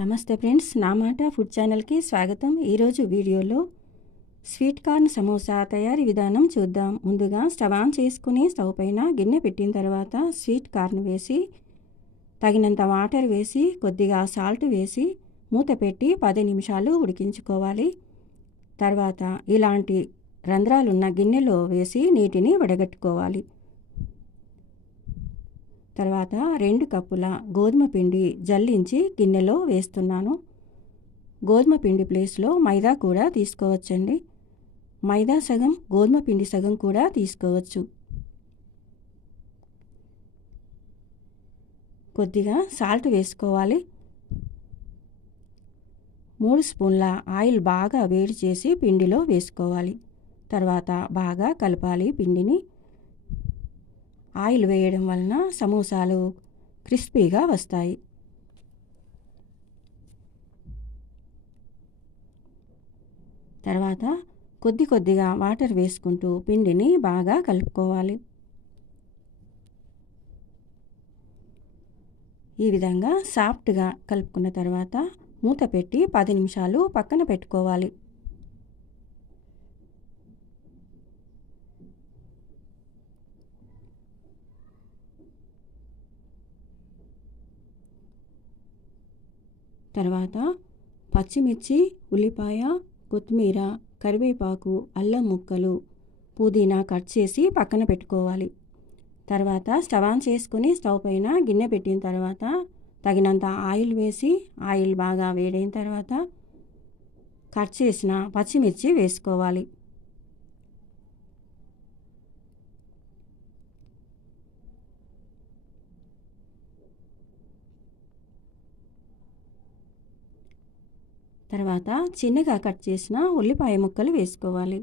నమస్తే ఫ్రెండ్స్, నా మాట ఫుడ్ ఛానల్కి స్వాగతం. ఈరోజు వీడియోలో స్వీట్ కార్న్ సమోసా తయారీ విధానం చూద్దాం. ముందుగా స్టవ్ ఆన్ చేసుకుని స్టవ్ పైన గిన్నె పెట్టిన తర్వాత స్వీట్ కార్న్ వేసి తగినంత వాటర్ వేసి కొద్దిగా సాల్ట్ వేసి మూత పెట్టి 10 నిమిషాలు ఉడికించుకోవాలి. తర్వాత ఇలాంటి రంధ్రాలున్న గిన్నెలో వేసి నీటిని వడగట్టుకోవాలి. తర్వాత 2 కప్పుల గోధుమ పిండి జల్లించి గిన్నెలో వేస్తున్నాను. గోధుమ పిండి ప్లేస్లో మైదా కూడా తీసుకోవచ్చండి. మైదా సగం, గోధుమ పిండి సగం కూడా తీసుకోవచ్చు. కొద్దిగా సాల్ట్ వేసుకోవాలి. 3 స్పూన్ల ఆయిల్ బాగా వేడి చేసి పిండిలో వేసుకోవాలి. తర్వాత బాగా కలపాలి పిండిని. ఆయిల్ వేయడం వలన సమోసాలు క్రిస్పీగా వస్తాయి. తర్వాత కొద్దిగా వాటర్ వేసుకుంటూ పిండిని బాగా కలుపుకోవాలి. ఈ విధంగా సాఫ్ట్గా కలుపుకున్న తర్వాత మూత పెట్టి 10 నిమిషాలు పక్కన పెట్టుకోవాలి. తర్వాత పచ్చిమిర్చి, ఉల్లిపాయ, కొత్తిమీర, కరివేపాకు, అల్లం ముక్కలు, పుదీనా కట్ చేసి పక్కన పెట్టుకోవాలి. తర్వాత స్టవ్ ఆన్ చేసుకుని స్టవ్ పైన గిన్నె పెట్టిన తర్వాత తగినంత ఆయిల్ వేసి ఆయిల్ బాగా వేడైన తర్వాత కట్ చేసిన పచ్చిమిర్చి వేసుకోవాలి. తర్వాత చిన్నగా కట్ చేసిన ఉల్లిపాయ ముక్కలు వేసుకోవాలి.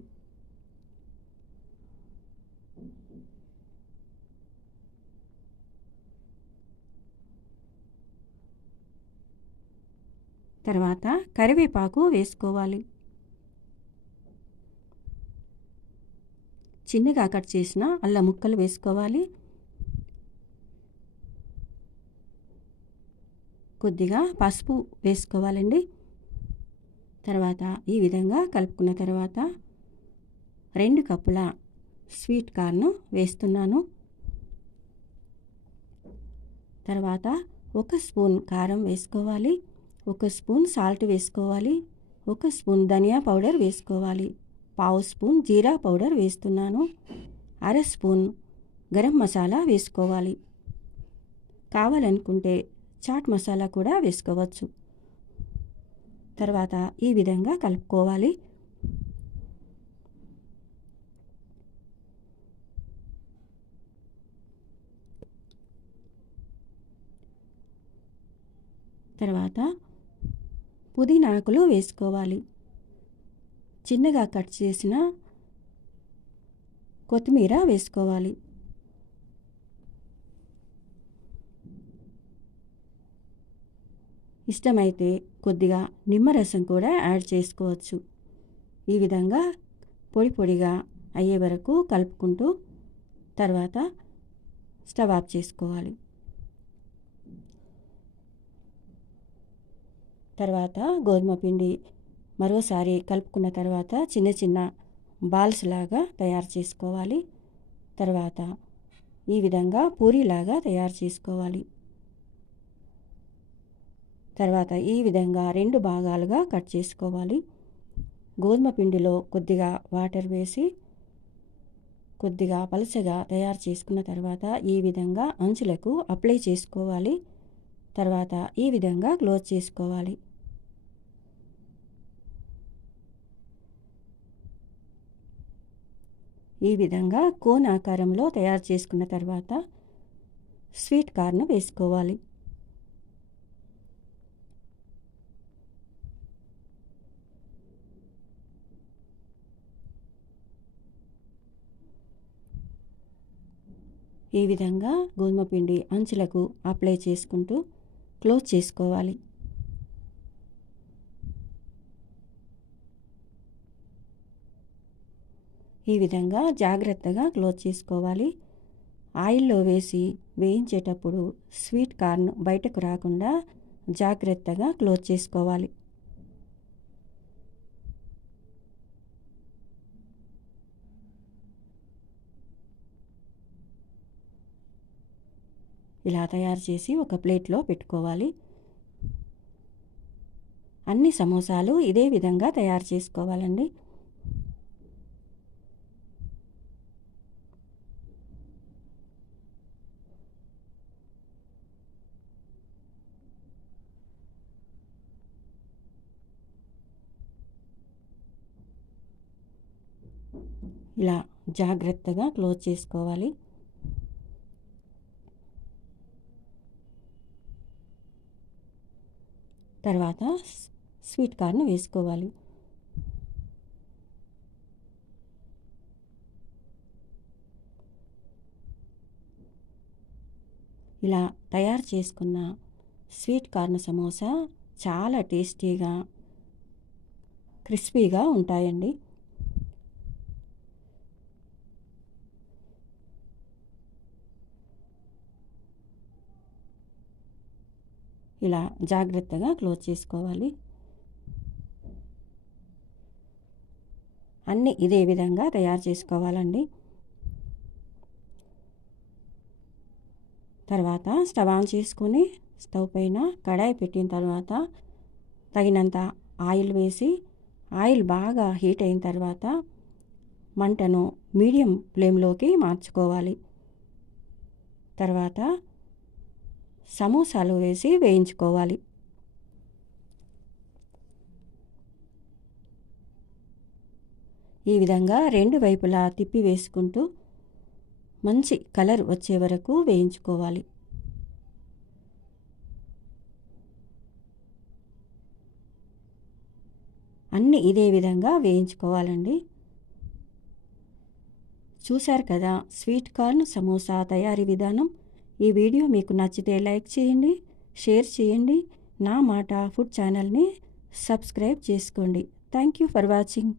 తర్వాత కరివేపాకు వేసుకోవాలి. చిన్నగా కట్ చేసిన అల్లం ముక్కలు వేసుకోవాలి. కొద్దిగా పసుపు వేసుకోవాలండి. తర్వాత ఈ విధంగా కలుపుకున్న తర్వాత 2 కప్పుల స్వీట్ కార్న్ వేస్తున్నాను. తర్వాత 1 స్పూన్ కారం వేసుకోవాలి. 1 స్పూన్ సాల్ట్ వేసుకోవాలి. 1 స్పూన్ ధనియా పౌడర్ వేసుకోవాలి. 1/2 స్పూన్ జీరా పౌడర్ వేస్తున్నాను. 1/2 స్పూన్ గరం మసాలా వేసుకోవాలి. కావాలనుకుంటే చాట్ మసాలా కూడా వేసుకోవచ్చు. తర్వాత ఈ విధంగా కలుపుకోవాలి. తర్వాత పుదీనా ఆకులు వేసుకోవాలి. చిన్నగా కట్ చేసిన కొత్తిమీర వేసుకోవాలి. ఇష్టమైతే కొద్దిగా నిమ్మరసం కూడా యాడ్ చేసుకోవచ్చు. ఈ విధంగా పొడిగా అయ్యే వరకు కలుపుకుంటూ తర్వాత స్టవ్ ఆఫ్ చేసుకోవాలి. తర్వాత గోధుమ పిండి మరోసారి కలుపుకున్న తర్వాత చిన్న బాల్స్ లాగా తయారు చేసుకోవాలి. తర్వాత ఈ విధంగా పూరీలాగా తయారు చేసుకోవాలి. తర్వాత ఈ విధంగా 2 భాగాలుగా కట్ చేసుకోవాలి. గోధుమ పిండిలో కొద్దిగా వాటర్ వేసి కొద్దిగా పలచగా తయారు చేసుకున్న తర్వాత ఈ విధంగా అంచులకు అప్లై చేసుకోవాలి. తర్వాత ఈ విధంగా క్లోజ్ చేసుకోవాలి. ఈ విధంగా కోన్ ఆకారంలో తయారు చేసుకున్న తర్వాత స్వీట్ కార్న్ వేసుకోవాలి. ఈ విధంగా గోధుమ పిండి అంచులకు అప్లై చేసుకుంటూ క్లోజ్ చేసుకోవాలి. ఈ విధంగా జాగ్రత్తగా క్లోజ్ చేసుకోవాలి. ఆయిల్లో వేసి వేయించేటప్పుడు స్వీట్ కార్న్ బయటకు రాకుండా జాగ్రత్తగా క్లోజ్ చేసుకోవాలి. ఇలా తయారు చేసి ఒక ప్లేట్లో పెట్టుకోవాలి. అన్ని సమోసాలు ఇదే విధంగా తయారు చేసుకోవాలండి. ఇలా జాగ్రత్తగా క్లోజ్ చేసుకోవాలి. తర్వాత స్వీట్ కార్న్ వేసుకోవాలి. ఇలా తయారు చేసుకున్న స్వీట్ కార్న్ సమోసా చాలా టేస్టీగా క్రిస్పీగా ఉంటాయండి. ఇలా జాగ్రత్తగా క్లోజ్ చేసుకోవాలి. అన్నీ ఇదే విధంగా తయారు చేసుకోవాలండి. తర్వాత స్టవ్ ఆన్ చేసుకొని స్టవ్ పైన కడాయి పెట్టిన తర్వాత తగినంత ఆయిల్ వేసి ఆయిల్ బాగా హీట్ అయిన తర్వాత మంటను మీడియం ఫ్లేమ్లోకి మార్చుకోవాలి. తర్వాత సమోసాలు వేసి వేయించుకోవాలి. ఈ విధంగా రెండు వైపులా తిప్పి వేసుకుంటూ మంచి కలర్ వచ్చే వరకు వేయించుకోవాలి. అన్నీ ఇదే విధంగా వేయించుకోవాలండి. చూశారు కదా స్వీట్ కార్న్ సమోసా తయారీ విధానం. ఈ వీడియో మీకు నచ్చితే లైక్ చేయండి, షేర్ చేయండి. నా మాట ఫుడ్ ఛానల్ని సబ్స్క్రైబ్ చేసుకోండి. Thank you for watching.